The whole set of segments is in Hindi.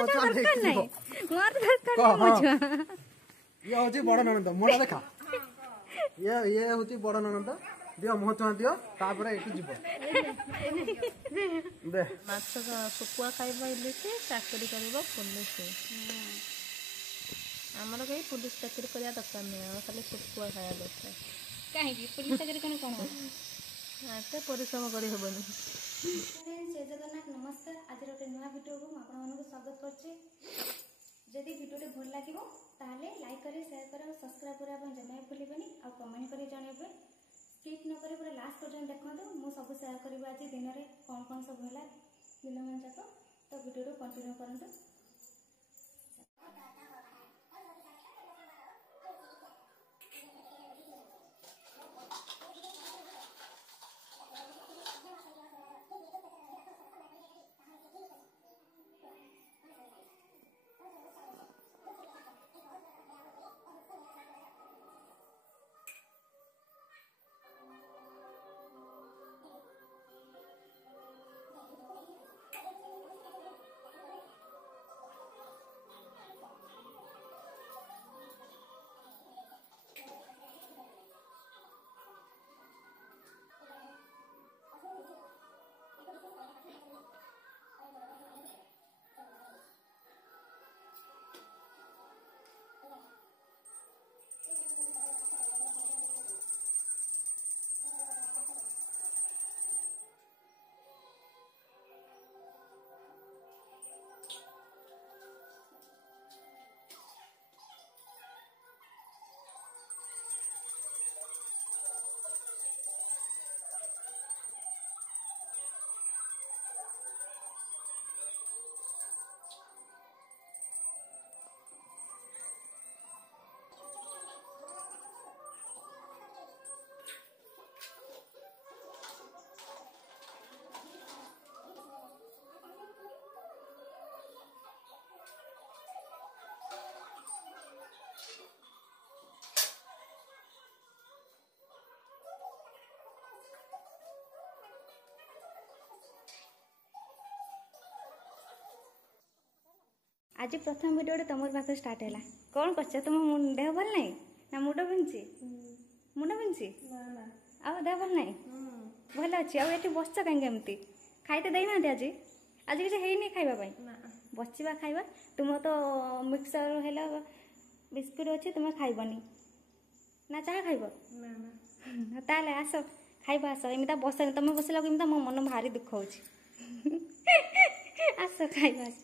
दरकार नहीं मोर दरकार नहीं छुआ ये होची बड़ ननद मोड़ा देखा ये होची बड़ ननद दियो मोह छुआ दियो तापर एठी जीव दे माछ सुकुआ खाइबा इलिसे चाकरी करबो पुलिस हमर कहीं पुलिस चाकरी करिया दरकार नहीं हम खाली सुकुआ खाया दरकार काहे की पुलिस चाकरी कोन कोन एते परिश्रम करी हेबनी फ्रेंड्स जय जगन्नाथ नमस्कार आज गोटे नुआ वीडियो को आपण मानक स्वागत करछि जदि वीडियो भल लागिवो ताले लाइक करे शेयर करे और सब्सक्राइब करे आपण जमा भूलिबनी और कमेंट करे जणेबे स्किप न करे पूरा लास्ट पर्यंत देखंतु मु सब शेयर करबो आज दिन रे कोन कोन सब होला दिन मन जाक तो वीडियो को कंटिन्यू करंतु आज प्रथम वीडियो तुम पाखे स्टार्ट है कौन कर तुम देह भल ना ना मुंड बिंची मुंड बिंची आ देह भल ना भल अच्छी आठ बस कहीं खाईते देना आज आज किसी है खावाई बसवा खाଇବା तुम तो मिक्सर है बिस्कुट अच्छे तुम खाइबनी ना चाह खाइब ताले आस खाइब आस एमती बस तुम बसला मो मन भारी दुख हो आस खाइब आस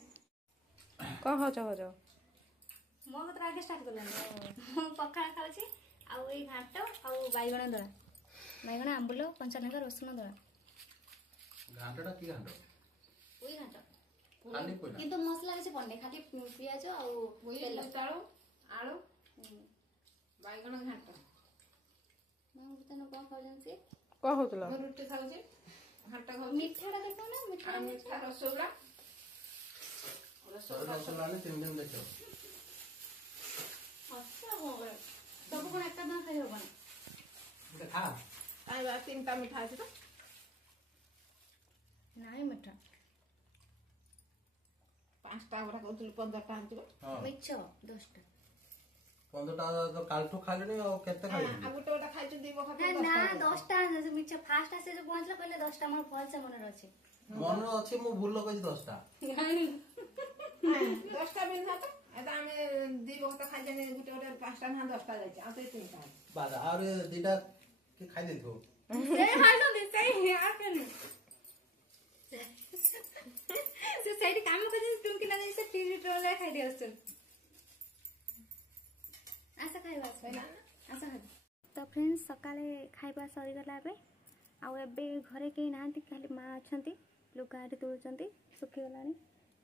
कह जाओ जाओ मो तो आगे स्टार्ट कर पखाड़ खाऊँ आउ ये घाट आउ बैगण दला बैगण आंबुल कंचा लंका रसुण दला घाटटा की घाट उई घाट किंतु मसला किसी पड़े खाली पियाज आउ तेल आलू बैगण घाट कौन खाऊँ कह होतला रुटी खाऊँ घाट खाऊँ मिठाटा देखो ना मिठा रसगुल्ला रसगुल्ला ने 3 दिन देखो अच्छा हो गए सब कोन एकटा ना खाइ होबन देखा आई बा 3टा मिठा আছে তো নাই মিঠা 5টা ওটা কইছিল 15টা আনছিল মিছ 10টা 15টা তো কালଠୁ ଖାଇଲେଣି ଆଉ କେତେ ଖାଇଲେଣି आ गोटे गोटे खाइछु दी बखत ना 10टा मिछ फास्ट आसे जो पहुंचला पहले 10टा मोर फल से मन रहछि मन अछि मु भूल कहि 10टा 10टा बिन था तो एदा हमें दी बखत खाइजने गोटे गोटे 5टा ना 10टा जाइछ आ तो 3टा बादा और दीटा के खाइ देथो से हालो दे सही आ कर से सही काम कर तुम के लगे से टीवी ट्रोल खाइ दे असन आशा खाइबा सही आशा खा तो फ्रेंड्स सकाले खाइबा सरी गला बे आउ एबे घरे के नांती खाली मां अछंती लुगाड़ी तोड़ुचंती सुखी गलानी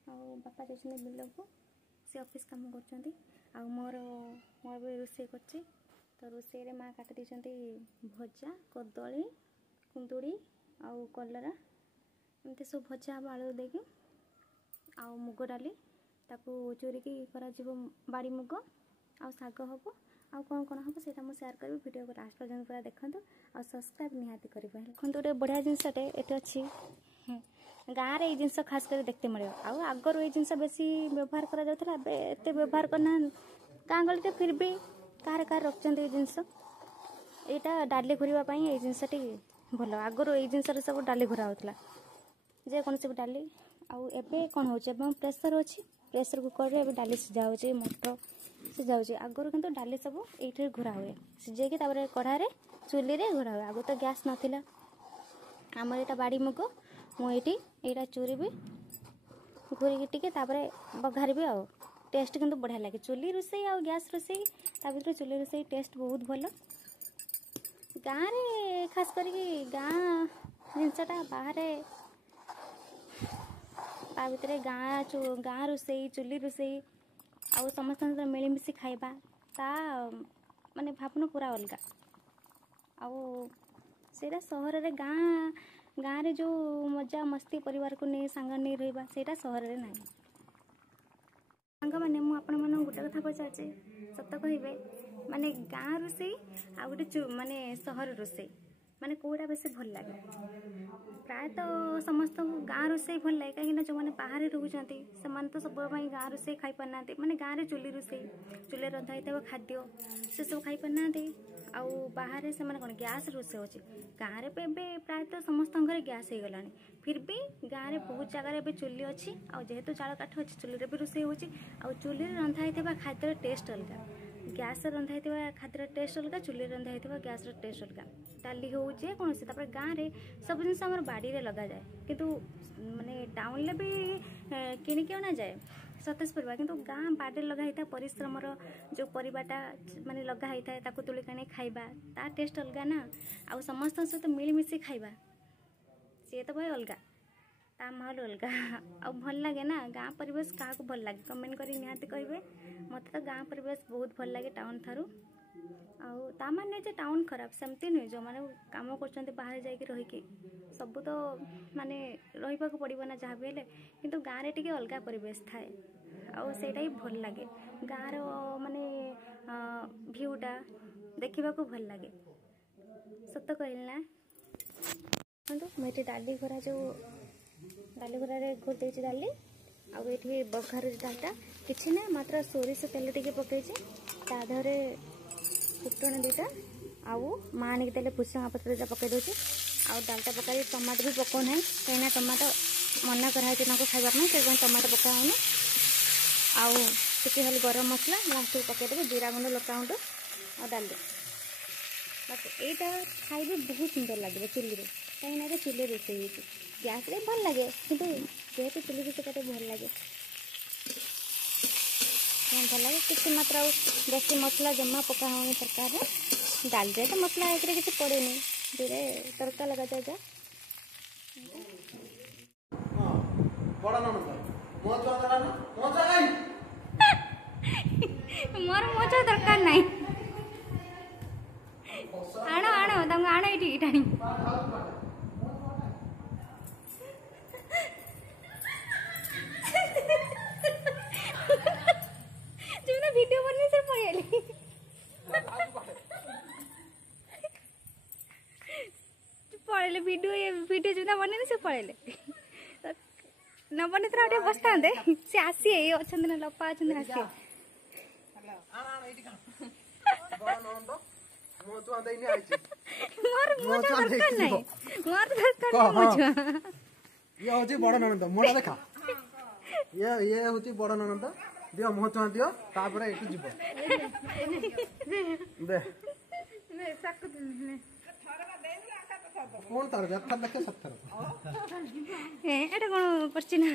आउ बापा जाइछन बिल को से ऑफिस काम करचंती आउ मोर मोर भी रोसे करछि तो रोसे रे मां काट दिचंती भजा कदली कुंदुड़ी आउ कलरा एमते सब भजा आलू देके आउ मुग डाली ताकू चोरी की करा जीवो बाड़ी मुग आउ साग हबो आउ कौन कौन हम से शेयर करी वीडियो को लास्ट पर्यंत पूरा देखते और सब्सक्राइब निहाती करेंगे देखो गोटे बढ़िया जिनसटे ये अच्छी गाँव रे जिनस खास कर देखते मिले आगर ये जिनस बेसी व्यवहार करा जाउथला बे एते व्यवहार करना गाँ गली फिर भी कार कार रखते जिनस यहाँ डाली घूरवा ये जिनसटी भल आगर ये जिनस सब डाली घूरा होता जेकोसी भी डाली आउ एबे कौन हो प्रेसर अच्छी प्रेसर कुकर रे डाली सीझा हो मटर सीझा हो आगर किंतु डाली सब ये घूरा हुए सीझे कढ़ारे चुली रे घूरा हुए आगु तो गैस नाथिला आमर यहाँ बाड़ी मुग मुझे यहाँ चूरी भी घूरी टिके बघारी भी आउ टेस्ट किंतु बढ़िया लगे चुली रोसई आ गैस रोसई भर चुली रोसई टेस्ट बहुत भल गाँव रे खास करके गाँ जिनसटा बाहर ता भीतर गाँ रोसई चुली रोसई आ समस्त मिलमिशि खाइबा ता माने भावना पूरा अलग आईटा सहर रे गाँव रे जो मजा मस्ती परिवार को नहीं सांग नहीं रहा सेटा सहर रे ना सांग मैंने मुझे गोटे कथा पचारे सत कहे माने गाँ रोसई आ गोटे माने सहर रोसई माने कौटा बेस भल लगे प्रायतः समस्त गाँ रोसई भल लगे कहीं जो मैंने बाहर रोचते से तो सब गाँ रोसई खाई पारना माने गाँव में चुली रोसई चुले रंधा होता खाद्य से सब खाई पारना आउ बाहर से कौन गैस रोसे हो गाँव में प्रायतः समस्त घर गैस हो गला फिर भी गाँव में बहुत जगह चुली अच्छी जेहेतु चाल काठ अच्छी चुली भी रोसे हो चुली रंधा होता खाद्य टेस्ट अलग गैस रंधा होता खाद्य टेस्ट अलग चुली रंधा होता गैस टेस्ट अलग डाली हो कौन से गाँव में सब जिन बाड़ी में लगा जाए किंतु माने टाउन में भी किणिकी अना जाए सतेज परिवा किंतु गाँ बाड़े लगा होता परिश्रम जो परिवाटा माने लगा होता है तुलिक आनी खाइबा ता टेस्ट अलग ना आ समस्त सहित मिलमिशि खाइबा सी तो भाई अलग ता माहौल अलग आ भल लगे ना गाँ परिवेश क्या भल लगे कमेंट कर निहाती कहे मत तो गाँ परिवेश बहुत भल लगे टाउन थारू आ माने जे टाउन खराब सेमती नुहे जो मैंने कम कर बाहर जाकि रहीकि सब तो माने रहा पड़ो ना जहाँ भी हेले किंतु गाँव में टे अलग परिवेश थाए आईटा ही भल लगे गाँव माने भ्यूटा देखा भल लगे सत कहल ना मुझे डाली घोरा जो डाली घोरा घोर दे डाली आठी बघार डालटा किसी ना मात्र सोरिष तेल टे पकई ताधे फुटण दुटा आउ माँ आनिक देले भुसंगा पत्र दुटा पकई दूसरी आउ डालटा पकाई टमाटो भी पकाऊना कहीं टमाटो मना कराई खावाई से टमाटो पकाऊनी आउ टिके खाली गरम मसला लास्ट पकईदेवे जीरा गुंड लका गुंड और डाली बस यहाँ खाइबे बहुत सुंदर लगे चुली में कहीं चुली रोसे गैस रे भल लगे किंतु जेहेतु चुली रोसे भल लगे भल लगे किसी मात्रा बेसी मसला जमा पका होनी तरकारी डाल जाए तो मसला एक किसी पड़े धीरे तड़का लगा जाए जा मोर मोचा दरकार नहीं आण आण तमको आण ये टाणी वीडियो बनी से पड़े पड़े वीडियो जो बने से पड़े न बनी तो बसता सी आसी अच्छा ना लपा अच्छा आसी ये बड़ ननद मोड़ा देखा ये हूँ बड़ ननद दियो मुह चुआ दियो तापर ये जीव दे कौन तार थर देखे सब थर एटा कौन करछि ना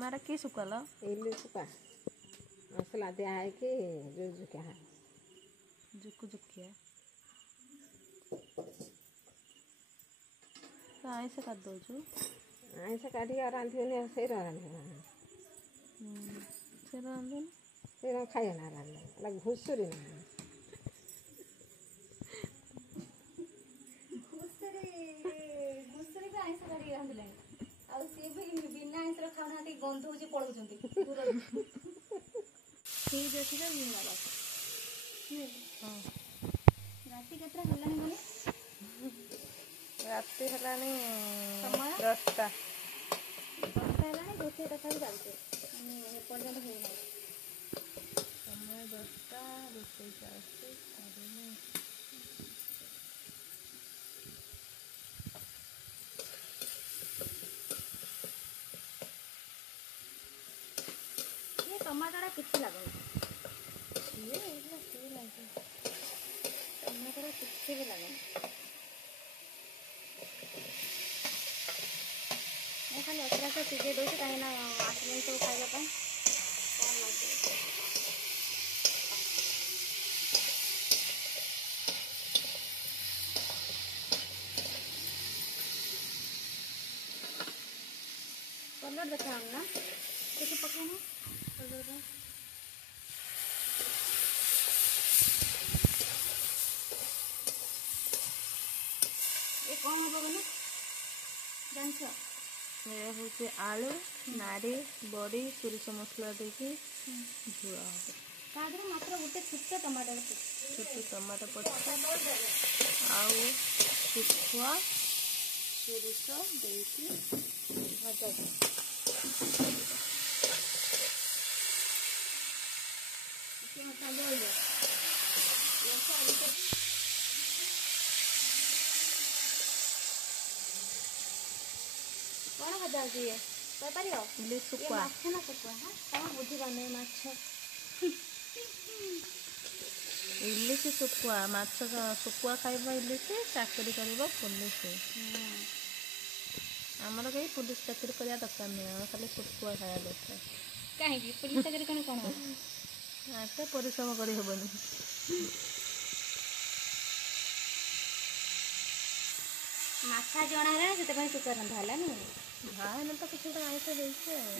मारा की सुकल इल्लू सुका मसला दिया है कि जुक है जुकिया तो ऐसे कर दो जो ऐसे काटी और रांधी ने से रांधी से खाए ना रांधी अलग घुसरी ना घुसरी का ऐसे काटी रांधी ले ଆଉ ସିଏ ବି ବିନା ଆଇଁଷରେ ଖାଉନାହାନ୍ତି, ଗନ୍ଧଉଛି ପଳଉଛନ୍ତି ଦୂର। ଠିକ୍ ଅଛି ତ ରାତି କେତେଟା ହେଲାଣି ବୋଲି? ରାତି ହେଲାଣି ସମୟ 10ଟା। 10ଟା ହେଲାଣି, ରୋଷେଇ ତଥାପି ଚାଲିଛି, ମାନେ ଏପର୍ଯ୍ୟନ୍ତ ହେଇନାହିଁ। ସମୟ 10ଟା, ରୋଷେଇ ଚାଲିଛି, ସରିନି। ଇଏ ଟମାଟୋଟା କିଛି ଲାଗୁନି, କିଏ ଏଇଗୁলো କିଏ ଲାଗେ? ଟମାଟୋଟା କିଛି ବି ଲାଗୁନି। ମୁଁ ଖାଲି ଅତରାଟା ସିଝେଇ ଦେଉଛି କାହିଁକିନା ଆସିଲେଣି ସବୁ ଖାଇବା ପାଇଁ, କ'ଣ ଲାଗିବ। କଲର୍ ଦେଖାଉନି ନା, କିଛି ପକାଉନ କଲର୍ଟା। ଏ କ'ଣ ହେବ ବୋଲି ଜାଣିଛ? ଏ ହେଉଛି ଆଳୁ, ନାଡ଼ି, ବଡ଼ି, ସୋରିଷ ମସଲା ଦେଇକି ଝୋଳ ହେବ। ତା ଦେହରେ ମାତ୍ର ଗୋଟେ ଛୋଟ ଟମାଟୋ ଛୋଟ ଟମାଟୋ ପଡ଼ିଛି, ଆଉ ଶୁଖୁଆ ସୋରିଷ ଦେଇକି ଭଜା ଯାଏ। କ'ଣ ଭଜା ହେଉଛି ଇଏ କହିପାରିବ? ଇଲିଶି ଇଏ ଶୁଖୁଆ। ମାଛ ନା ଶୁଖୁଆ? କ'ଣ ବୁଝିପାରୁନି ମାଛ। ଇଲିଶି ଶୁଖୁଆ, ମାଛ ଶୁଖୁଆ ଖାଇବ ଇଲିଶି, ଚାକିରି କରିବ ପୋଲିସ। ଆମର କେହି ପୋଲିସ ଚାକିରି କରିବା ଦରକାର ନାହିଁ, ଆମର ଖାଲି ଶୁଖୁଆ ଖାଇବା ଦରକାର। କାହିଁକି ପୋଲିସ ଚାକିରି କ'ଣ କ'ଣ ଏତେ ପରିଶ୍ରମ କରିହେବନି। ମାଛ ଆଜି ଅଣା ହେଲା, ସେଥିପାଇଁ ଶୁଖୁଆ ରନ୍ଧା ହେଲା ନୁହେଁ? ଭାଇନା ତ କିଛି ଗୋଟେ ଆଇଁଷ ହେଇଛି ଆଉ।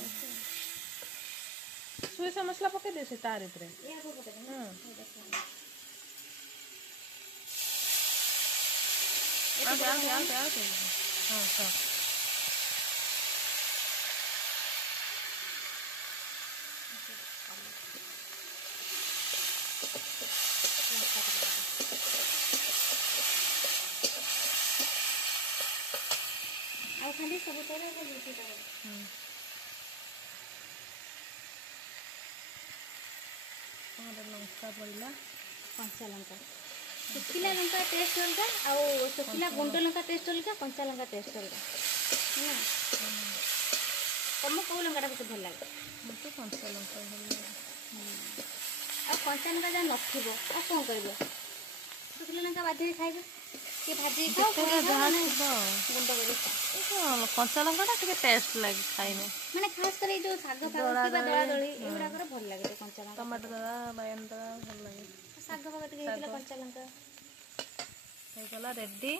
ସୋରିଷ ମସଲା ପକେଇ ଦେଇଛି ତାର ଭିତରେ। ଏହାକୁ ପକେଇଦେବି। ହଁ ଆଉ ହଁ ହଁ। ଆଉ ଖାଲି ସବୁ ତେଲ ଲଙ୍କା ପଡ଼ିଲା, କଞ୍ଚା ଲଙ୍କା, ଶୁଖିଲା ଲଙ୍କା ଟେଷ୍ଟ ଅଲଗା, ଆଉ ଶୁଖିଲା ଗୁଣ୍ଡ ଲଙ୍କା ଟେଷ୍ଟ ଅଲଗା, କଞ୍ଚା ଲଙ୍କା ଟେଷ୍ଟ ଅଲଗା ହେଲା। ତମକୁ କେଉଁ ଲଙ୍କାଟା ବେଶୀ ଭଲ ଲାଗେ? ମୋତେ କଞ୍ଚା ଲଙ୍କା ଭଲ ଲାଗେ। ଆଉ କଞ୍ଚା ଲଙ୍କା ଯାହା ନଥିବ ଆଉ କ'ଣ କରିବ? ଶୁଖିଲା ଲଙ୍କା ବାଧିକି ଖାଇବେ, କି ଭାଜିକି ଖାଅ, ଯେତେବେଳେ ଯାହା ମାନେ ଥିବ ଗୁଣ୍ଡ କରିକି ଖାଅ। କଞ୍ଚା ଲଙ୍କାଟା ଟିକେ ଟେଷ୍ଟ ଲାଗେ ଖାଇଲେ। ମାନେ ଖାସ୍ କରି ଏଇ ଯେଉଁ ଶାଗ ଫାଗ କିମ୍ବା ଦଳାଦଳି ଏଗୁଡ଼ାକରେ ଭଲ ଲାଗେ ଟିକେ କଞ୍ଚା ଲଙ୍କା। ଟମାଟୋ ଦଳା, ବାଇଗଣ ଦଳା ଭଲ ଲାଗେ। ଶାଗ ଫାଗ ଟିକେ ହେଇଥିଲା କଞ୍ଚା ଲଙ୍କା। ହେଇଗଲା ରେଡ଼ି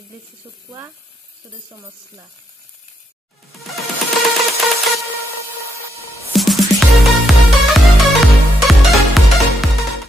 ଇଲିଶି ଶୁଖୁଆ ସୋରିଷ ମସଲା।